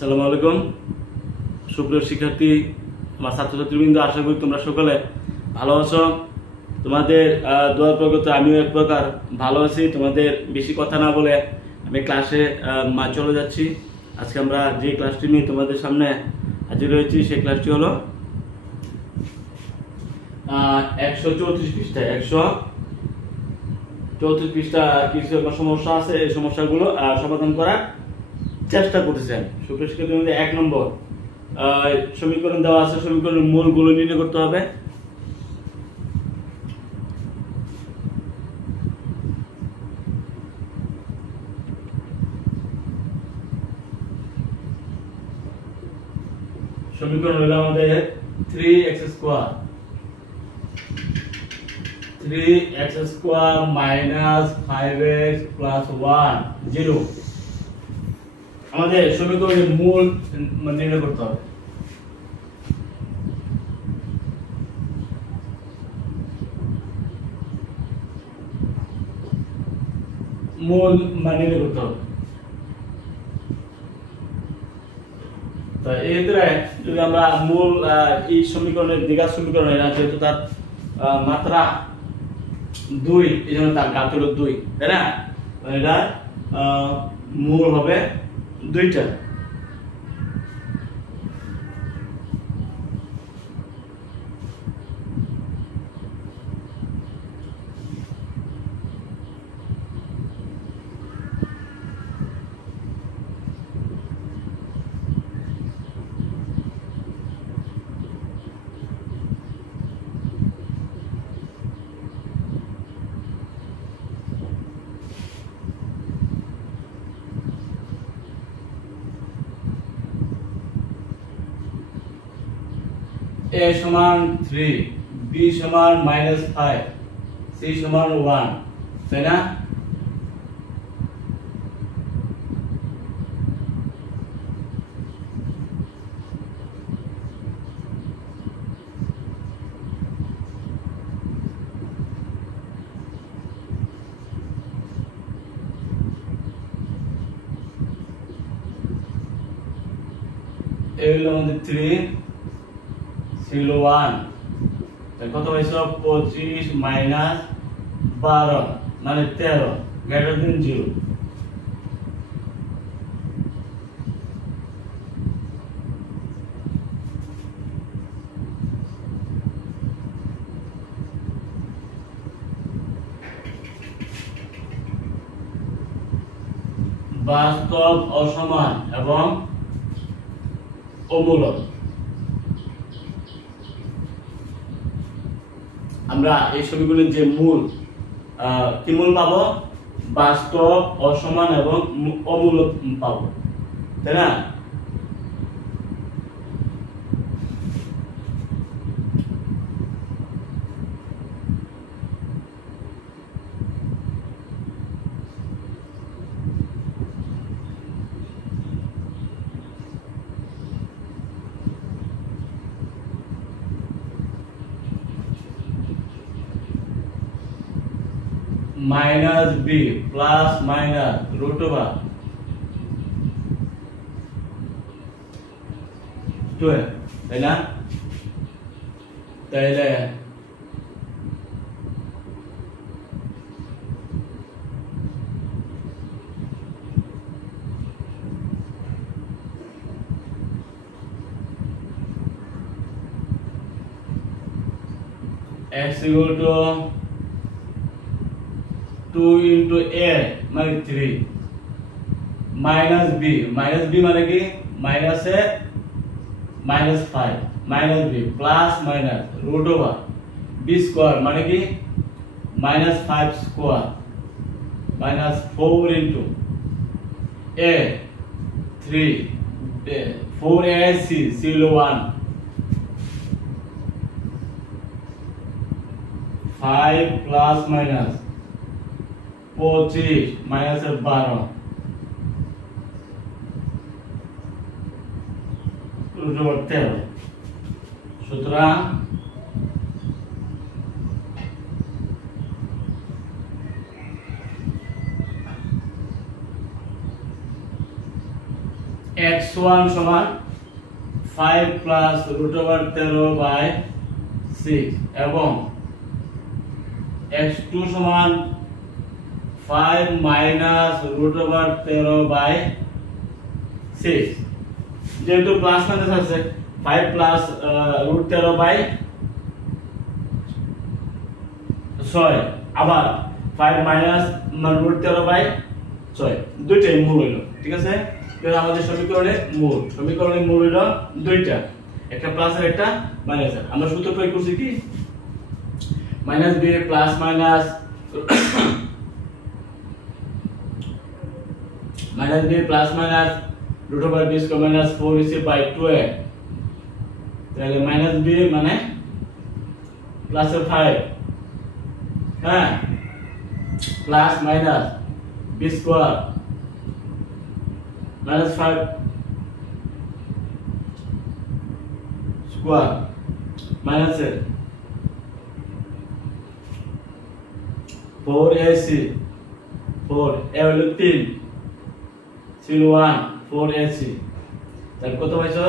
আসসালামু আলাইকুম সুপ্রিয় শিক্ষার্থী আমার ছাত্রছাত্রীবৃন্দ, আশা করি তোমরা সকলে ভালো আছো। তোমাদের দোয়ার প্রগত আমিও এক প্রকার ভালো আছি। তোমাদের বেশি কথা না বলে আমি ক্লাসে চলে যাচ্ছি। আজকে আমরা যে ক্লাসটি নিয়ে তোমাদের সামনে হাজির হয়েছি সেই ক্লাসটি হলো 134 পৃষ্ঠা। 134 পৃষ্ঠা কিছু সমস্যা আছে, এই সমস্যাগুলো সমাধান করার চেষ্টা করতেছেন। সুপ্রিয় শিক্ষার্থী, 1 নম্বর সমীকরণ দেওয়া আছে, সমীকরণের মূলগুলো নির্ণয় করতে হবে। সমীকরণ হলো আমাদের 3x square minus 5x plus 1 0। আমাদের সমীকরণের মূল নির্ণয় করতে হবে। মূল নির্ণয় করতে হবে। তো এই ক্ষেত্রে যদি আমরা মূল এই সমীকরণের দ্বিঘাত সমীকরণ, এরা যেহেতু তার মাত্রা 2, এই জন্য তার ঘাত হলো 2, তাই না? এটা মূল হবে 2টা। a সমান 3, b সমান -5, c সমান 1, তাই না? a হলো আমাদের 3, ছিল 1, কত হয়েছে? 25 মাইনাস 12 মানে 13 গ্রেটার দেন 0। বাস্তব, অসমান এবং অমূলক। আমরা এই ছবিগুলোর যে মূল কি মূল পাবো? বাস্তব, অসমান এবং অমূলক পাবো, তাই না? Minus b plus minus root over 12, তাই না? তাইলে x equal to 2 into a মানে 3 মাইনাস b মানে কি? Minus a minus 5 minus b plus minus root over b square মানে কি? Minus 5 square minus 4 into a 3 4a c হলো 1 5 plus minus 25 minus 12 root over 13। সুতরাং x x1 সমান 5 plus √13/6 এবং x2 সমান 5 মাইনাস √13/6 যেহেতু প্লাস মাইনাস আছে 5 প্লাস √13/6 আবার 5 মাইনাস √13/6 দুইটাই মূল হলো ঠিক আছে। এটা আমাদের সমীকরণের মূল হলো দুইটা, একটা প্লাস আর একটা মাইনাস। আমরা সূত্র প্রয়োগ করছি কি minus b plus minus b plus minus √b² minus 4/2 তাহলে মাইনাস b মানে প্লাস 5 হ্যাঁ plus minus b² minus 5 square minus 4ac 4 a হলো 3 c হলো 1 4ac তার কত পাইছো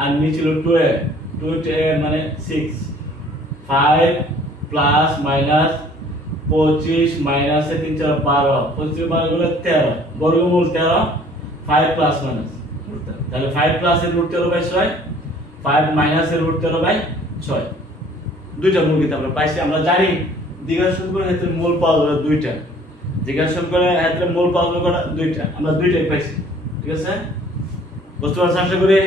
আর নি ছিল 2a 2a মানে 6 5 প্লাস মাইনাস 25 মাইনাস 3 4 12 25 12 গুলো 13 বর্গমূল 13 5 প্লাস মাইনাস তাহলে 5 প্লাস এর √13/6 5 মাইনাস এর √13/6 দুইটা মূল কিন্তু আমরা পাইছি। আমরা জানি দ্বিঘাত সমীকরণের ক্ষেত্রে মূল পাওয়া যাবে দুইটা, দ্বিঘাত সমীকরণের ক্ষেত্রে মূল পাওয়া যাবে দুইটা, আমরা দুইটাই পাইছি ঠিক আছে। বুঝতে পারছেন আশা করি।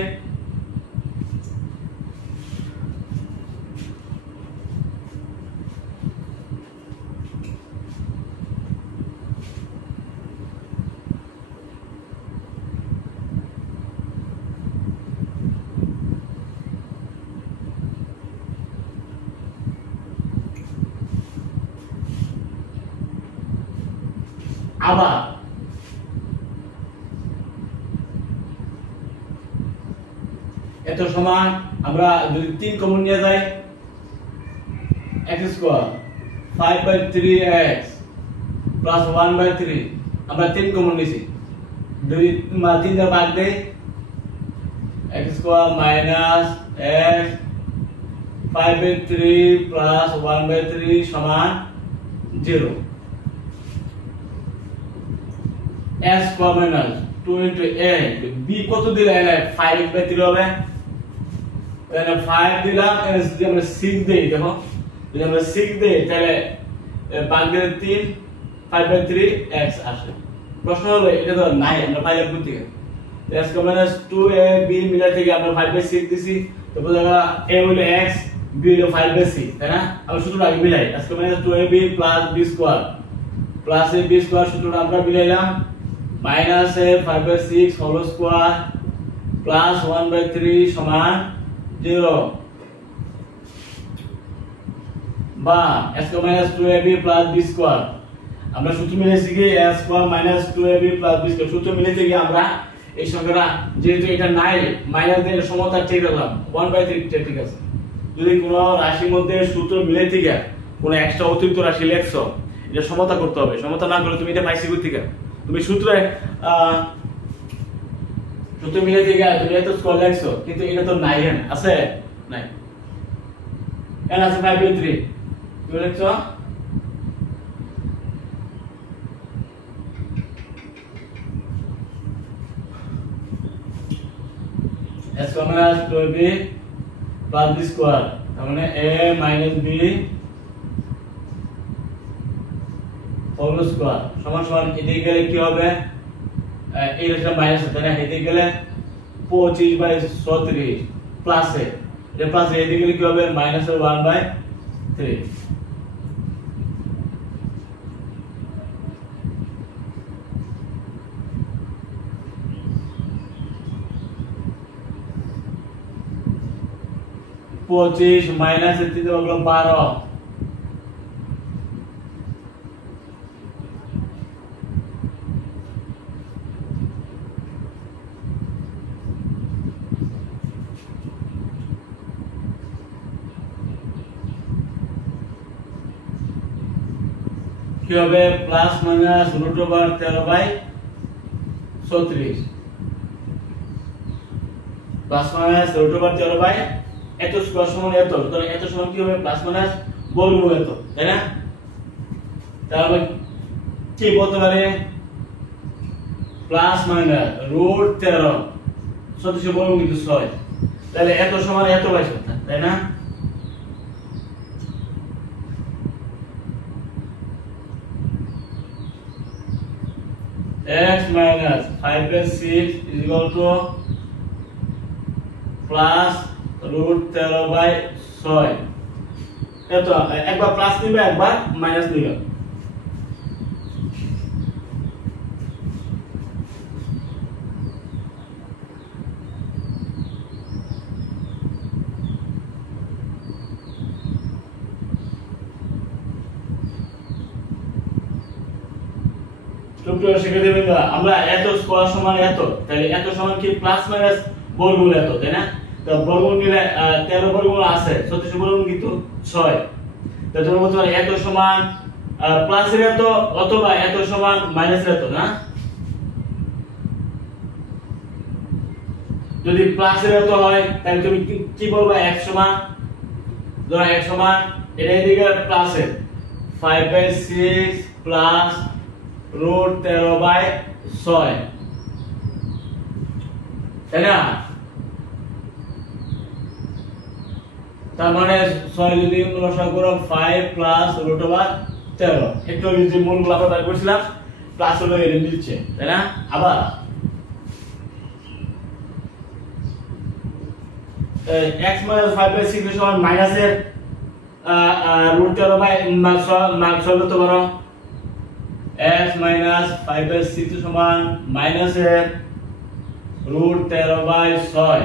আবার এত সমান আমরা যদি 3 কমন নিয়ে যাই x² 5/3x প্লাস 1/3 আমরা 3 কমন নিছি যদি 3 দ্বারা ভাগ দেই x² মাইনাস x 5/3 প্লাস 1/3 সমান 0 s minus 2 into a b কত দিলে 5/3 হবে তাহলে 5 দিলাম s যদি আমরা 6 দেই দেখো যদি আমরা 6 দেই তাহলে ভাগ দিলে 3 5/3 x আসে। প্রশ্ন হলো এটা তো নাই আমরা পাইলাম কোথা থেকে s minus 2ab মিলা থেকে আমরা 5/6 দিছি তো বোঝা গেল a হলো x b হলো 5/6 তাই না। আমরা সূত্রটা আগে মিলাই s minus 2ab plus b square plus ab square সূত্রটা আমরা মিলাইলাম minus a 5/6 whole square plus 1/3 সমান 0 বা s minus 2ab plus b square আমরা সূত্র মিলাইছি কি a square minus 2ab plus b square সূত্র মিলাইতে গিয়ে আমরা এই সংখ্যাটা যেহেতু এটা নাই মাইনাস দিয়ে সমতা ঠিক রাখলাম 1/3 ঠিক আছে। যদি কোনো রাশির মধ্যে সূত্র মিলাইতে গিয়ে কোনো এক্সট্রা অতিরিক্ত রাশি লেখছো এটা সমতা করতে হবে, সমতা না করলে তুমি এটা পাইছি কই থেকে তুমি সূত্রে মিলে দিয়ে তুমি এত স্কোয়ার লেখছো কিন্তু এটা তো নাই এখানে আছে নাই এখানে আছে 5/3 তুমি লেখছো s minus 2ab plus b square তার মানে a minus b whole square সমান সমান এদিকে গেলে কি হবে এই রেশা মাইনাস আছে না এদিকে গেলে 25/36 প্লাস এ এটা প্লাস এদিকে গেলে কি হবে মাইনাস 1/3 25 মাইনাস 3 হলো 12 কি হবে plus minus √13/36 plus minus root over 13 by এত স্কয়ার সমান এত, সুতরাং এত সমান কি হবে প্লাস মাইনাস বর্গমূল এত, তাই না? তাহলে কি বলতে পারে প্লাস মাইনাস রুট 13 সদস্য বর্গমূল কিন্তু 6, তাহলে এত সমান এত বাই 7, তাই না? x minus 5 by 6 is equal to plus root 13 by 6, এত একবার প্লাস নিবে একবার মাইনাস নিবে। আমরা এত স্কয়ার সমান এত, তাহলে এত সমান কি প্লাস মাইনাস বর্গমূল এত, তাই না? তো বর্গমূল নিলে 13 বর্গমূল আছে, 36 বর্গমূল কিন্তু 6, তাহলে তোমরা বলতে পারো এত সমান প্লাসের এত অথবা এত সমান মাইনাসের এত, না? যদি প্লাসের এত হয় তাহলে তুমি কি বলবা x সমান, ধরো x সমান এটা এদিকে প্লাসের 5 by 6 প্লাস root 13 by 6, তাই না? তার মানে 6 যদি লসাগু করো 5 প্লাস root over 13, একটু যে মূলগুলো আমরা বের করেছিলাম প্লাস হলো এটা মিলছে, তাই না? আবার x minus 5 by 6 সমান মাইনাসের root 13 by 6 করতে পারো, x minus 5 by 6 সমান মাইনাসের root 13 by 6,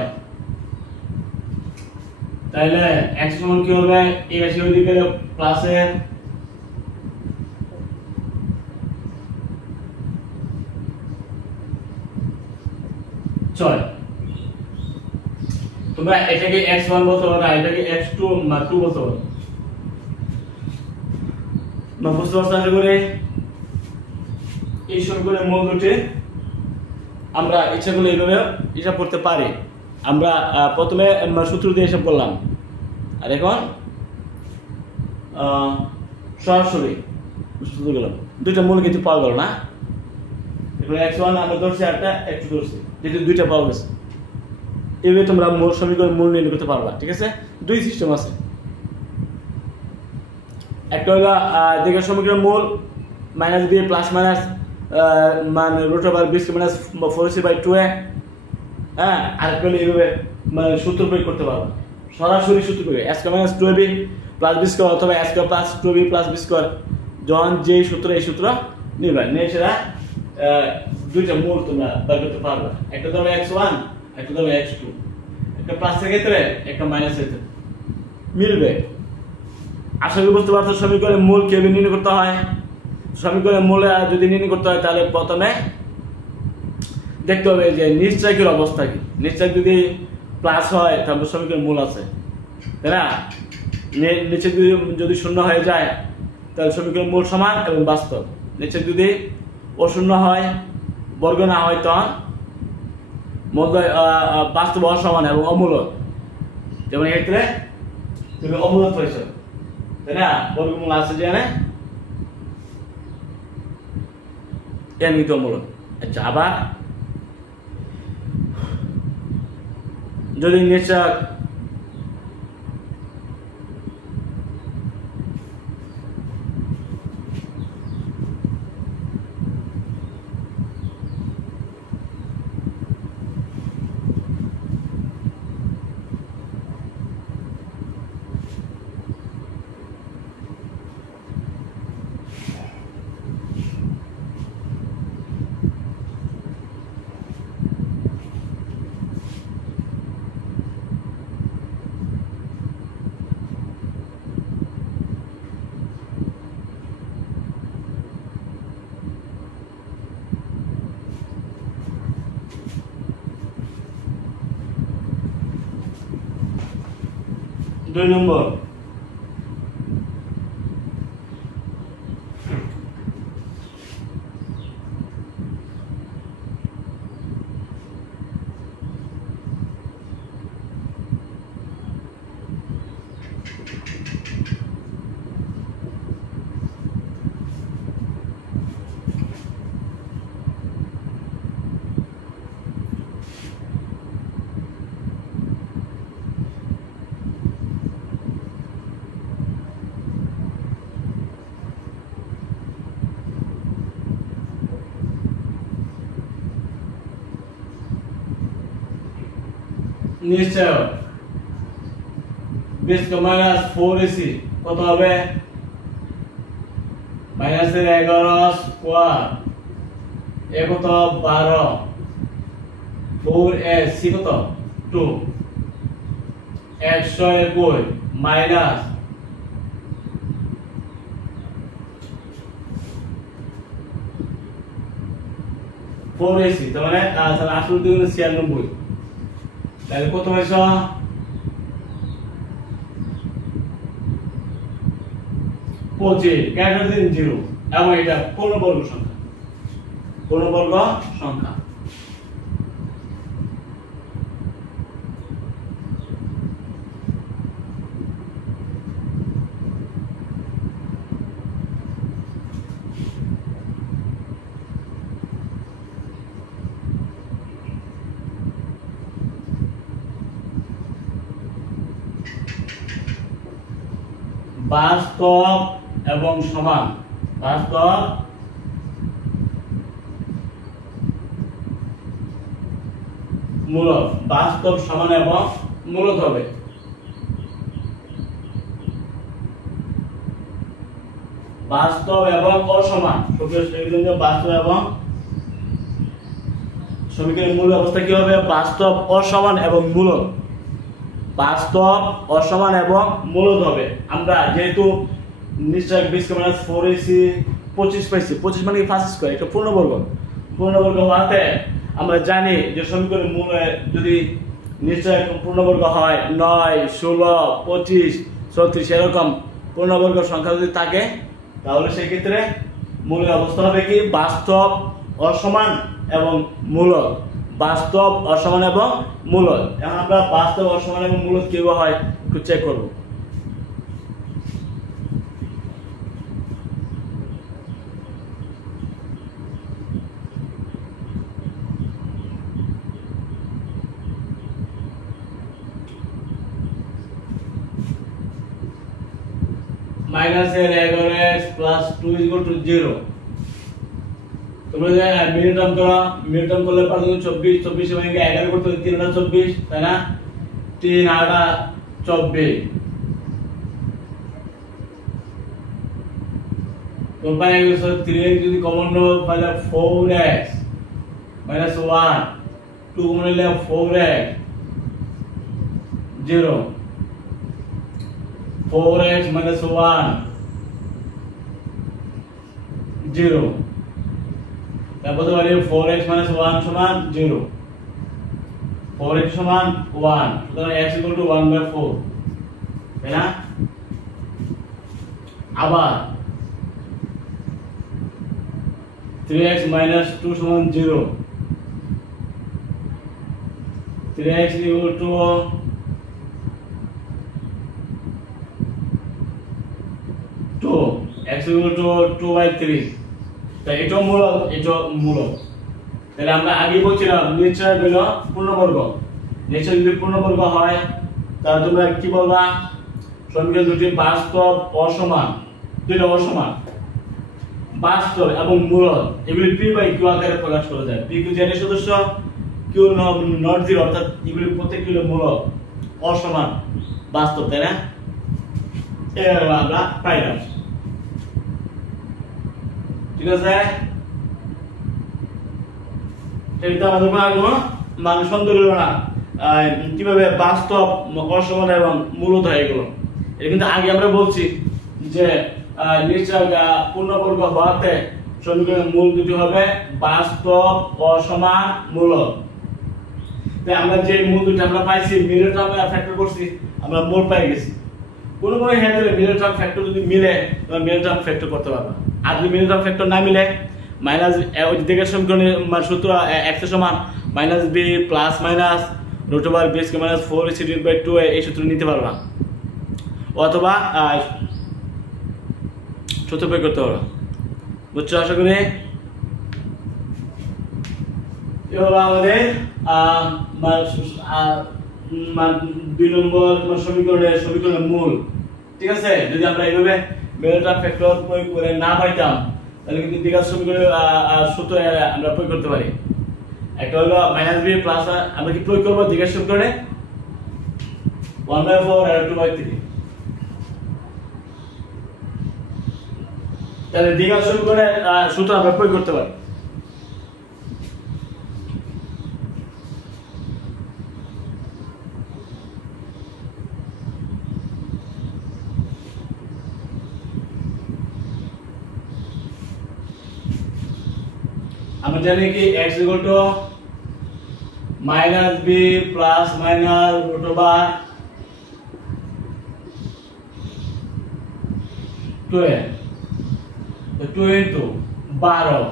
তাহলে x সমান কি হবে এই রাশি ওইদিকে প্লাসের ছয়, তোমরা এটাকে x1 বলতে পারো, এটাকে x2 বা 2 বলতে পারো। না বুঝতে পারছো আশা করি? এই সমীকরণের মূল দুটি আমরা ইচ্ছা করলে এইভাবে হিসাব করতে পারি। আমরা প্রথমে সূত্র দিয়ে হিসাব করলাম, আর এখন সরাসরি সূত্র গেলাম, দুইটা মূল কিন্তু পাওয়া গেল না? এখন x1 আমরা ধরছি, একটা x2 ধরছি, যেহেতু দুইটা পাওয়া গেছে, এইভাবে তোমরা মূল সমীকরণের মূল নির্ণয় করতে পারবা। ঠিক আছে, দুই সিস্টেম আছে, একটা হলো দিকে সমীকরণের মূল মাইনাস দিয়ে প্লাস মাইনাস মানে root over b square minus 4ac by 2a, হ্যাঁ, আর একটা হলো এইভাবে মানে সূত্র প্রয়োগ করতে পারবা, সরাসরি সূত্র প্রয়োগ a square minus 2ab plus b square অথবা a square plus 2ab plus b square, যখন যেই সূত্র এই সূত্র নিবা নিয়ে সেটা দুইটা মূল তোমরা বের করতে পারবা। একটা ধরো x1, একটা ধরো x2, একটা প্লাসের ক্ষেত্রে একটা মাইনাসের ক্ষেত্রে মিলবে। আশা করি বুঝতে পারছো সমীকরণের মূল কিভাবে নির্ণয় করতে হয়। সমীকরণের মূল যদি নির্ণয় করতে হয় তাহলে প্রথমে দেখতে হবে যে নিশ্চয়কের অবস্থা কি। নিশ্চয় যদি প্লাস হয় তাহলে সমীকরণের মূল আছে, তাই না? নিচে যদি শূন্য হয়ে যায় তাহলে সমীকরণের মূল সমান এবং বাস্তব। নিচে যদি অশূন্য হয়, বর্গ না হয়, তখন বাস্তব অসমান এবং অমূলক। যেমন এক্ষেত্রে তুমি অমূলক হয়েছ, তাই না? বর্গমূল আছে যে এন কিন্তু অমূলক। আচ্ছা, আবার যদি নিশ্চয় 2 নম্বর, নিশ্চয়ক বি স্কয়ার মাইনাস 4ac কত হবে মাইনাসের 11 স্কয়ার এ কত 12 4ac কত 2 121 মাইনাস 4ac তার মানে আসল দিকে 96 তাহলে কত হইছে 25 ক্যান্সেল দিন 0 এবং এটা পূর্ণবর্গ সংখ্যা বাস্তব এবং সমান বাস্তব মূলদ বাস্তব সমান এবং মূলদ হবে বাস্তব এবং অসমান বাস্তব এবং সমীকরণের মূল অবস্থা কি হবে বাস্তব অসমান এবং মূলদ বাস্তব অসমান এবং মূলদ হবে আমরা যেহেতু নিশ্চয় 20 কে মাইনাস 4ac 25 পাইছি 25 মানে ফার্স্ট স্কয়ার এটা পূর্ণবর্গ হওয়াতে আমরা জানি যে সমীকরণের মূল যদি নিশ্চয় পূর্ণবর্গ হয় 9 16 25 34 এরকম পূর্ণবর্গ সংখ্যা যদি থাকে তাহলে সেই ক্ষেত্রে মূলের অবস্থা হবে কি বাস্তব অসমান এবং মূলদ বাস্তব অসমান এবং মূলদ এখন আমরা বাস্তব অসমান এবং মূলদ কিভাবে হয় একটু চেক করব মাইনাসের 11x প্লাস 2 0 তোমরা যে মিনিটাম করলে পারো 24 24 মানে 11 করতে 3 আর 24 তাই না 3 আর 24 তো পাই গেছে 3 যদি কমন নাও তাহলে 4x minus 1 2 কমন নিলে 4x 0 4x minus 1 0 তারপর তো 4x minus 1 সমান 0 4x সমান 1 সুতরাং x equal to 1/4 তাই না আবার 3x minus 2 সমান 0 3x equal to 2 x equal to 2/3 তাই এটা মূলদ তাহলে আমরা আগে বলছিলাম নিশ্চয় হলো পূর্ণবর্গ নিশ্চয় যদি পূর্ণবর্গ হয় তাহলে তোমরা কি বলবা সমীকরণ দুটি বাস্তব অসমান দুটো অসমান বাস্তব এবং মূলদ এগুলি p বাই q আকারে প্রকাশ করা যায় p q জেড সদস্য q নট 0 অর্থাৎ এগুলি প্রত্যেকটি হলো মূলদ অসমান বাস্তব তাই না এর আমরা পাইলাম ঠিক আছে এটা আমাদের মানে সন্দেহ হলো না কিভাবে বাস্তব অসমান এবং মূলদ হয় এগুলো এটা কিন্তু আগে আমরা বলছি যে নিশ্চয় পূর্ণবর্গ হওয়াতে সমীকরণের মূল দুটি হবে বাস্তব অসমান মূলদ তাই আমরা যে মূল দুটি আমরা পাইছি মিলের টার্মে ফ্যাক্টর করছি আমরা মূল পাই গেছি কোনো ক্ষেত্রে মিলের টার্ম ফ্যাক্টর যদি মিলে তখন মিলের টার্ম ফ্যাক্টর করতে পারবা আর যদি মিলের টার্ম ফ্যাক্টর না মিলে মাইনাস ওই দিকের সমীকরণের সূত্র x এর সমান minus b plus minus root over b square minus 4ac divided by 2 এই সূত্র নিতে পারবা অথবা সূত্র প্রয়োগ করতে পারবা বুঝছো আশা করি এবার আমাদের 2 নম্বর সমীকরণের মূল ঠিক আছে যদি আমরা এইভাবে মিলের ফ্যাক্টর প্রয়োগ করে না পাইতাম তাহলে কিন্তু দ্বিঘাত সমীকরণের সূত্র আমরা প্রয়োগ করতে পারি একটা হলো -b প্লাস আমরা কি প্রয়োগ করব দ্বিঘাত সমীকরণে 1/4 আর 2/3 তাহলে দ্বিঘাত সমীকরণের সূত্র আমরা প্রয়োগ করতে পারি। আমরা জানি কি x = -b plus minus √ over 12 তো 2 into 12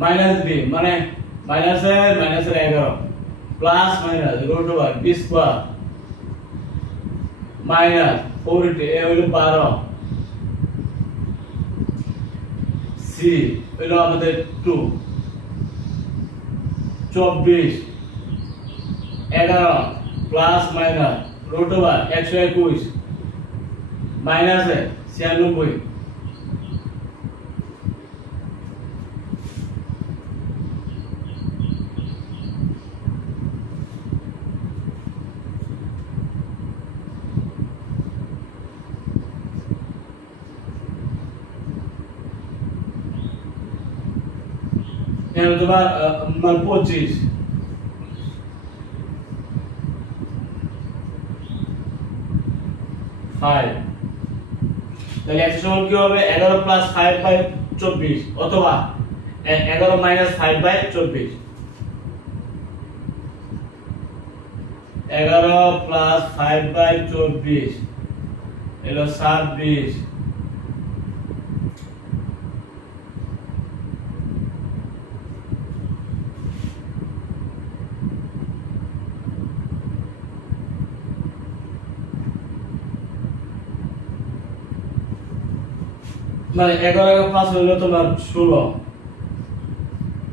মাইনাস b মানে মাইনাসের 11 plus minus √ over b square minus 40 এ হলো 12 c হলো আমাদের 2 24 11 প্লাস মাইনাস √ ওভার 121 माइनस है 96 तुम्हार 25 5 তাহলে x সমান কি হবে 11 + 5/24 অথবা 11 - 5/24 11 + 5/24 হলো 26 মানে 11 × 5 হলো তোমার 16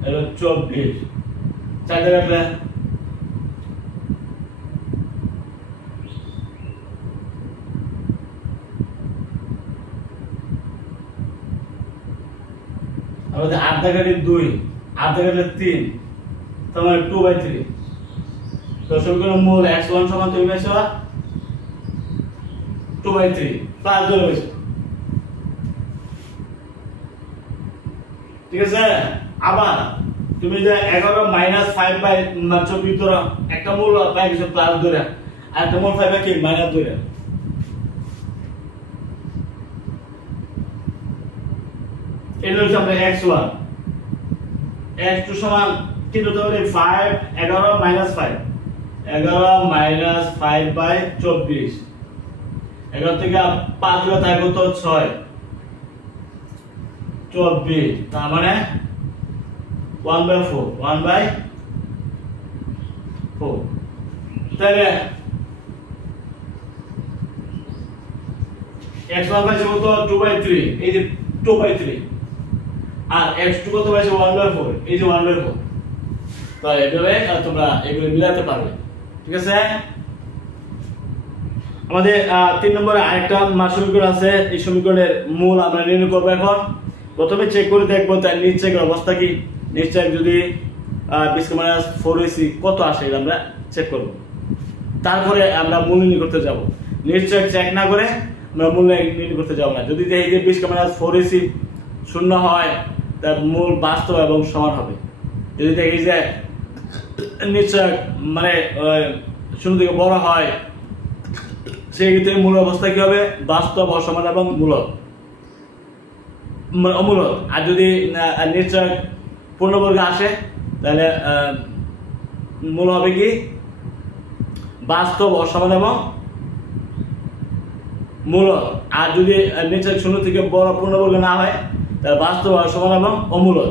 হলো 24 চার জায়গাটা আমাদের 8 জায়গাটা 2 8 জায়গাটা 3 তোমার 2/3 তো সমীকরণ মূল x1 সমান তুমি পাইছো 2/3 প্লাস ধরে পাইছো ঠিক আছে। আবার তুমি যে 11 - 5/24 ধরো একটা মূল পাই গেছো প্লাস ধরে আর একটা মূল পাইবা কি মাইনাস ধরে এই হচ্ছে আমরা x1 x2 সমান কি হতে পারে 5 11 - 5 11 - 5/24 11 থেকে 5 গেলে তাই কত 6 24 তার মানে 1/4 তাহলে x1 পাইছে কত 2/3 এই যে 2/3 আর x2 কত পাইছে 1/4 এই যে 1/4 তাহলে এভাবে তোমরা এগুলো মিলাতে পারবে ঠিক আছে। আমাদের 3 নম্বরে আরেকটা সমীকরণ আছে এই সমীকরণের মূল আমরা নির্ণয় করব এখন প্রথমে চেক করে দেখবো তার নিচের অবস্থা কি নিশ্চয় যদি 20 - 4ac কত আসে এটা আমরা চেক করব তারপরে আমরা মূল নির্ণয় করতে যাব নিশ্চয় চেক না করে আমরা মূল নির্ণয় করতে যাব না যদি দেখি যে 20 - 4ac শূন্য হয় তার মূল বাস্তব এবং সমান হবে যদি দেখি যে নিশ্চয় মানে শূন্য থেকে বড় হয় সেই ক্ষেত্রে মূল অবস্থা কি হবে বাস্তব অসমান এবং মূলক অমূলক আর যদি নিশ্চয় পূর্ণবর্গ আসে তাহলে মূল হবে কি বাস্তব অসমান এবং মূলক আর যদি নিশ্চয় শূন্য থেকে বড় পূর্ণবর্গ না হয় তাহলে বাস্তব অসমান এবং অমূলক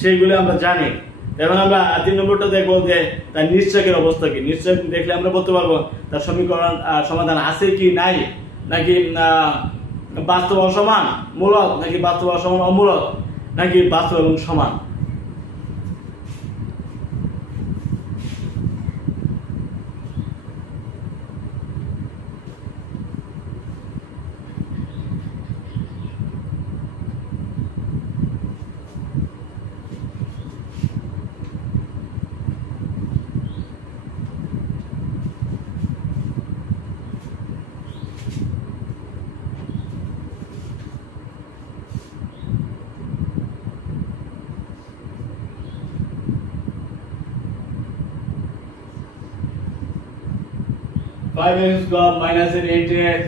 সেইগুলো আমরা জানি। এবং আমরা 3 নম্বরটা দেখবো যে তার নিশ্চয়কের অবস্থা কি নিশ্চয় দেখলে আমরা বলতে পারবো তার সমীকরণ সমাধান আছে কি নাই নাকি বাস্তব অসমান মূলক নাকি বাস্তব অসমান অমূলক নাকি বাস্তব এবং সমান। 5x square minus 8x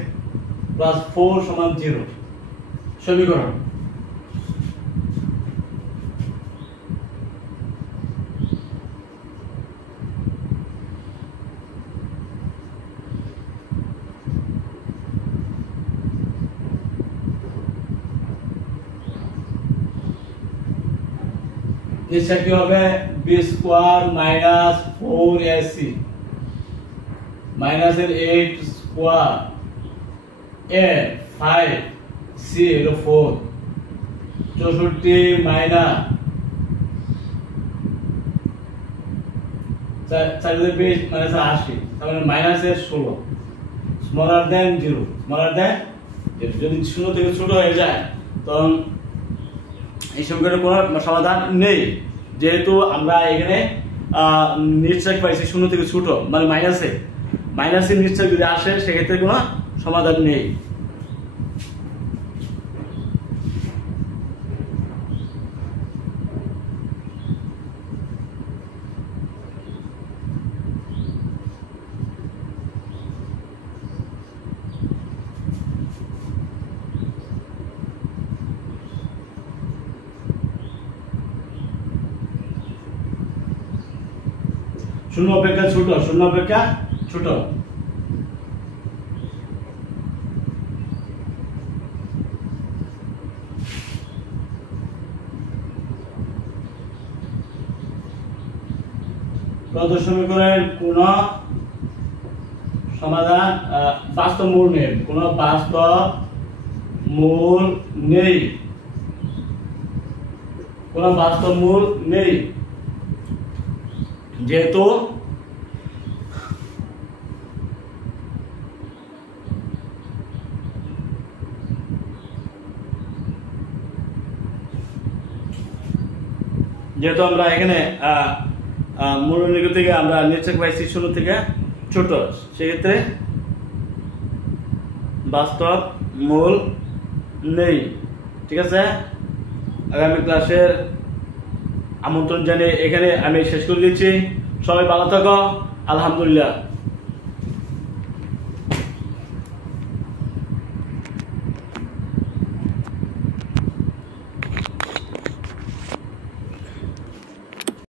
plus 4 সমান 0 সমীকরণ। নিচে কি হবে b square minus 4ac minus 8 square a 5 c এর 4 64 মাইনাস 4 মাইনাস 80 তার মানে মাইনাস 16 স্মলার দেন 0 স্মলার দেন যদি 0 থেকে ছোট হয়ে যায় তখন এই সমীকরণের কোনো সমাধান নেই, যেহেতু আমরা এখানে নিশ্চয় পাইছি 0 থেকে ছোট মানে মাইনাসে নিশ্চয় যদি আসে সেক্ষেত্রে কোনো সমাধান নেই। শূন্য অপেক্ষা ছোট, শূন্য অপেক্ষা ছোট। প্রদত্ত সমীকরণের কোন সমাধান বাস্তব মূল নেই, কোন বাস্তব মূল নেই, কোন বাস্তব মূল নেই, যেহেতু আমরা এখানে মূল নির্ণয় থেকে আমরা নিশ্চয় পাইছি 0 থেকে ছোট, সেক্ষেত্রে বাস্তব মূল নেই। ঠিক আছে, আগামী ক্লাসের আমন্ত্রণ জানিয়ে এখানে আমি শেষ করে দিচ্ছি। সবাই ভালো থাকো, আলহামদুলিল্লাহ।